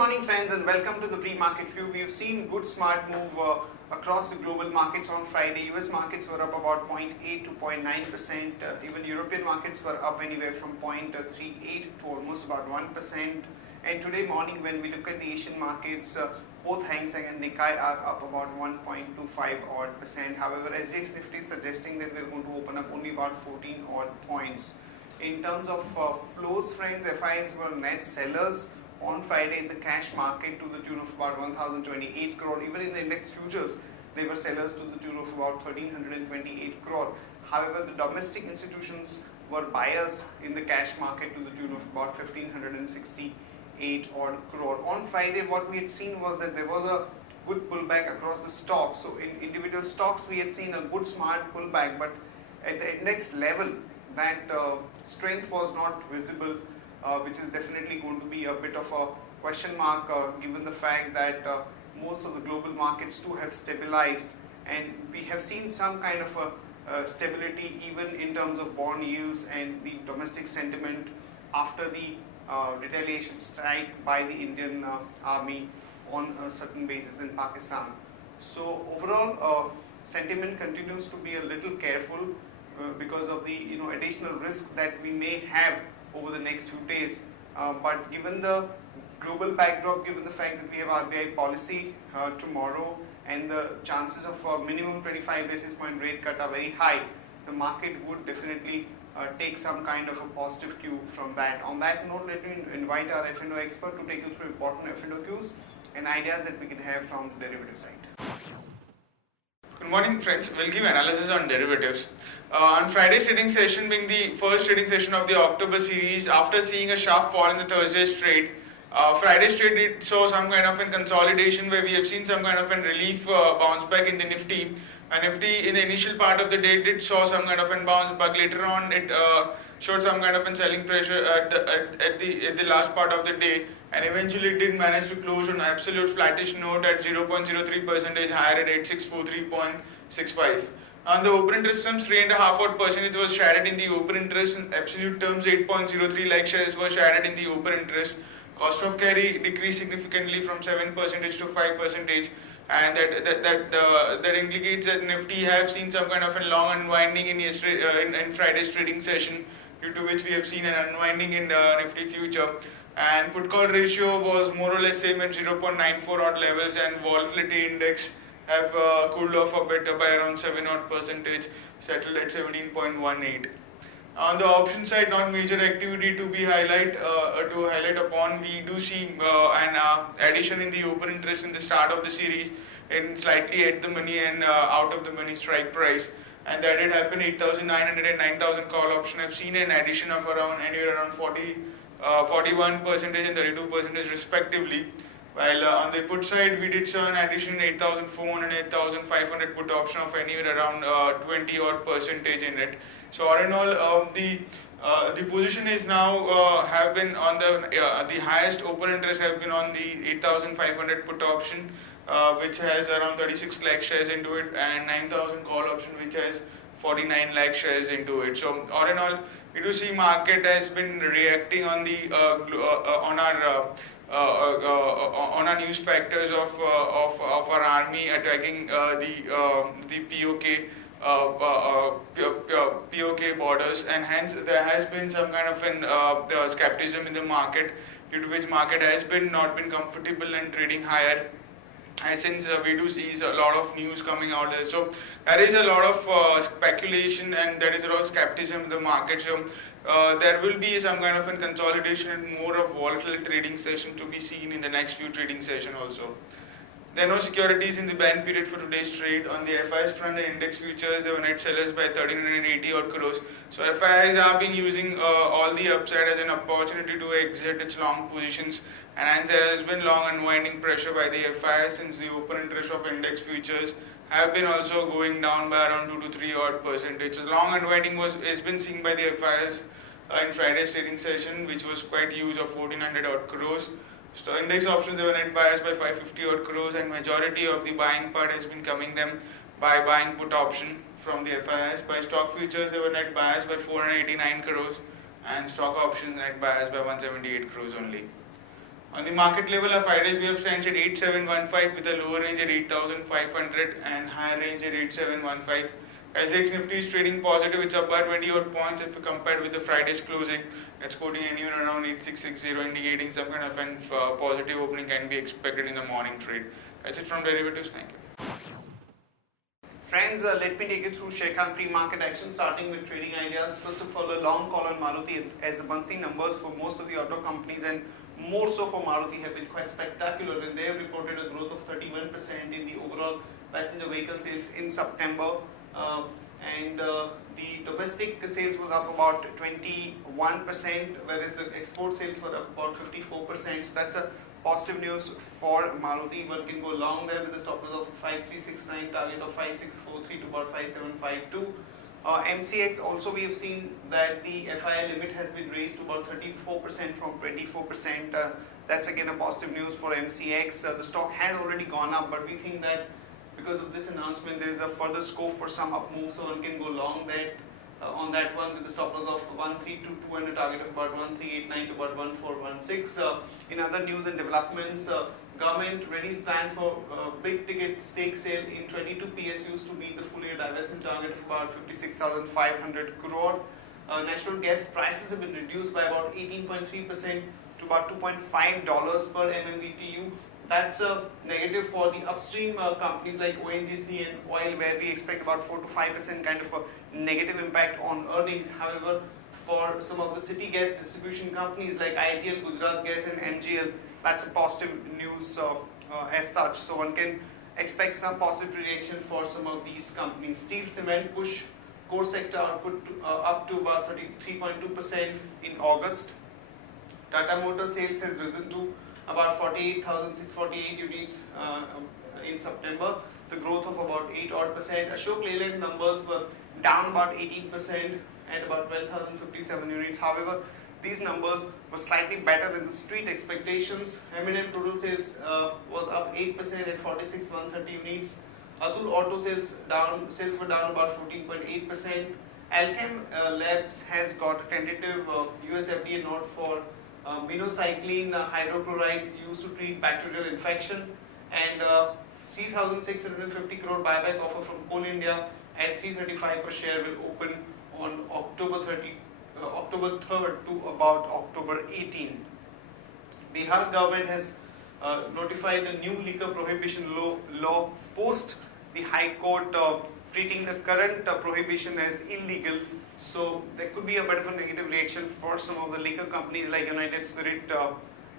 morning friends and welcome to the pre-market view. We've seen good smart move across the global markets on Friday. US markets were up about 0.8 to 0.9%. Even European markets were up anywhere from 0.38 to almost about 1%. And today morning when we look at the Asian markets, both Hang Seng and Nikkei are up about 1.25 odd percent. However, SGX Nifty is suggesting that we're going to open up only about 14 odd points. In terms of flows, friends, FIs were net sellers on Friday in the cash market to the tune of about 1028 crore. Even in the index futures, they were sellers to the tune of about 1328 crore. However, the domestic institutions were buyers in the cash market to the tune of about 1568 odd crore. On Friday, what we had seen was that there was a good pullback across the stocks. So in individual stocks, we had seen a good smart pullback, but at the index level, that strength was not visible, which is definitely going to be a bit of a question mark given the fact that most of the global markets too have stabilized, and we have seen some kind of a stability even in terms of bond yields and the domestic sentiment after the retaliation strike by the Indian army on a certain basis in Pakistan. So overall sentiment continues to be a little careful because of the additional risk that we may have over the next few days. But given the global backdrop, given the fact that we have RBI policy tomorrow and the chances of a minimum 25 basis point rate cut are very high, the market would definitely take some kind of a positive cue from that. On that note, let me invite our F&O expert to take you through important F&O cues and ideas that we can have from the derivative side. Good morning friends, we'll give analysis on derivatives. On Friday's trading session being the first trading session of the October series, after seeing a sharp fall in the Thursday's trade, Friday's trade saw some kind of a consolidation where we have seen some kind of a relief bounce back in the Nifty. Nifty in the initial part of the day did saw some kind of a bounce, but later on it showed some kind of a selling pressure at the last part of the day, and eventually did manage to close on absolute flattish note at 0.03% higher at 8643.65. On the open interest terms, 3.5% was shared in the open interest. In absolute terms, 8.03 lakh shares were shared in the open interest. Cost of carry decreased significantly from 7% to 5%, and that indicates that Nifty have seen some kind of a long unwinding in Friday's trading session, due to which we have seen an unwinding in the Nifty future. And put call ratio was more or less same at 0.94 odd levels, and volatility index have cooled off a bit by around 7 odd percentage, settled at 17.18. On the option side, not major activity to highlight upon. We do see an addition in the open interest in the start of the series in slightly at the money and out of the money strike price, and that did happen. 8,900 and 9,000 call option have seen an addition of anywhere around 41% and 32% respectively. While on the put side, we did see an addition 8,400 and 8,500 put option of anywhere around 20 odd percentage in it. So all in all, the position is now have been on the highest open interest have been on the 8,500 put option, which has around 36 lakh shares into it, and 9,000 call option, which has 49 lakh shares into it. So all in all, we do see market has been reacting on the on our news factors of our army attacking the POK borders, and hence there has been some kind of an skepticism in the market, due to which market has not been comfortable and trading higher. And since we do see a lot of news coming out there, so there is a lot of speculation and there is a lot of skepticism in the market. So there will be some kind of a consolidation and more of volatile trading session to be seen in the next few trading session also. There are no securities in the ban period for today's trade. On the FIs front and index futures, they were net sellers by 1,380 odd crores. So FIs have been using all the upside as an opportunity to exit its long positions, and hence there has been long unwinding pressure by the FIs, since the open interest of index futures have been also going down by around 2 to 3 odd percentage. So long unwinding has been seen by the FIs in Friday's trading session, which was quite huge of 1,400 odd crores. So index options, they were net buyers by 550 odd crores, and majority of the buying part has been coming them by buying put option from the FIs. By stock futures, they were net buyers by 489 crores, and stock options net buyers by 178 crores only. On the market level, our 5 days wave stands at 8715 with a lower range at 8500 and higher range at 8715. SX Nifty is trading positive, it's up by 20 odd points if compared with the Friday's closing. It's quoting anywhere around 8660, indicating some kind of a positive opening can be expected in the morning trade. That's it from derivatives. Thank you. Friends, let me take you through Sharekhan pre-market action, starting with trading ideas. First of all, a long call on Maruti, as the monthly numbers for most of the auto companies and more so for Maruti have been quite spectacular, and they have reported a growth of 31% in the overall passenger vehicle sales in September. The domestic sales was up about 21%, whereas the export sales were up about 54%. So that's a positive news for Maruti. One can go long there with a stop loss of 5369, target of 5643 to about 5752. MCX also, we have seen that the FII limit has been raised to about 34% from 24%. That's again a positive news for MCX. The stock has already gone up, but we think that because of this announcement, there is a further scope for some up move, so one can go long that on that one with the stop loss of 1322 and a target of about 1389 to about 1416. In other news and developments, government readies plan for big ticket stake sale in 22 PSUs to meet the full year divestment target of about 56,500 crore. Natural gas prices have been reduced by about 18.3% to about $2.5 per MMBTU. That's a negative for the upstream companies like ONGC and oil, where we expect about 4 to 5% kind of a negative impact on earnings. However, for some of the city gas distribution companies like IGL, Gujarat Gas and MGL, that's a positive news as such. So one can expect some positive reaction for some of these companies. Steel, cement push core sector output up to about 33.2% in August. Tata Motor sales has risen to about 48,648 units in September, the growth of about 8 odd percent. Ashok Leyland numbers were down about 18% at about 12,057 units. However, these numbers were slightly better than the street expectations. M&M total sales was up 8% at 46,130 units. Atul Auto sales were down about 14.8%. Alchem Labs has got a tentative US FDA note for minocycline hydrochloride used to treat bacterial infection, and 3,650 crore buyback offer from Coal India at 335 per share will open on October 3rd to about October 18. Bihar government has notified the new liquor prohibition law post the High Court treating the current prohibition as illegal. So there could be a bit of a negative reaction for some of the liquor companies like United Spirit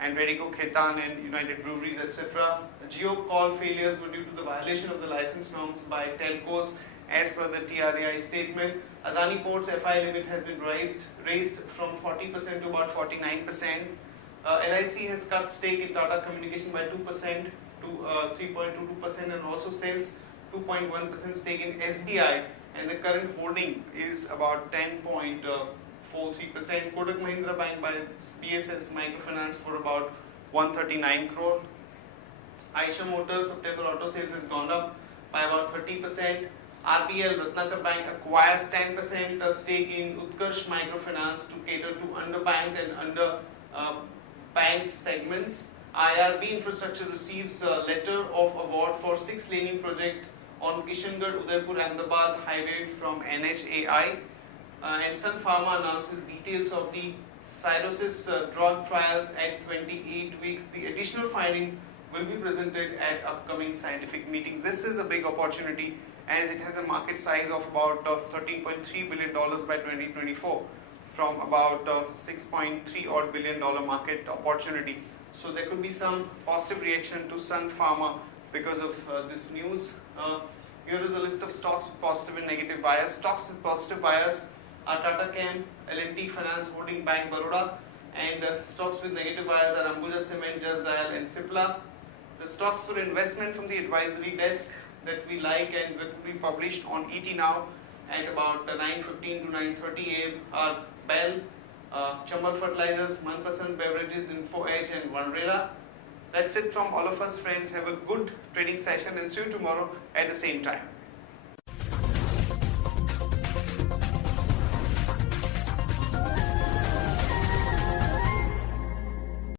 and Radico Khaitan and United Breweries, etc. Geo call failures were due to the violation of the license norms by telcos as per the TRAI statement. Adani Ports FI limit has been raised from 40% to about 49%. LIC has cut stake in Tata Communication by 2% to 3.22% and also sells 2.1% stake in SBI, and the current holding is about 10.43%. Kotak Mahindra Bank by BSS Microfinance for about 139 crore. Aisha Motors September auto sales has gone up by about 30%. RBL Ratnakar Bank acquires 10% stake in Utkarsh Microfinance to cater to underbanked and underbanked segments. IRB Infrastructure receives a letter of award for 6-laning project on Kishangarh Udaipur Ahmedabad highway from NHAI. And Sun Pharma announces details of the cirrhosis drug trials at 28 weeks. The additional findings will be presented at upcoming scientific meetings. This is a big opportunity as it has a market size of about $13.3 billion by 2024 from about $6.3 odd billion market opportunity. So there could be some positive reaction to Sun Pharma because of this news. Here is a list of stocks with positive and negative bias. Stocks with positive bias are Tata Chem, L&T Finance Holding Bank Baroda, and stocks with negative bias are Ambuja Cement, Just Dial and Cipla. The stocks for investment from the advisory desk that we like and that will be published on ET Now at about 9:15 to 9:30 a.m. are Bell, Chambal Fertilizers, Manpasand Beverages, Info Edge and Vanrela. That's it from all of us, friends. Have a good trading session and see you tomorrow at the same time.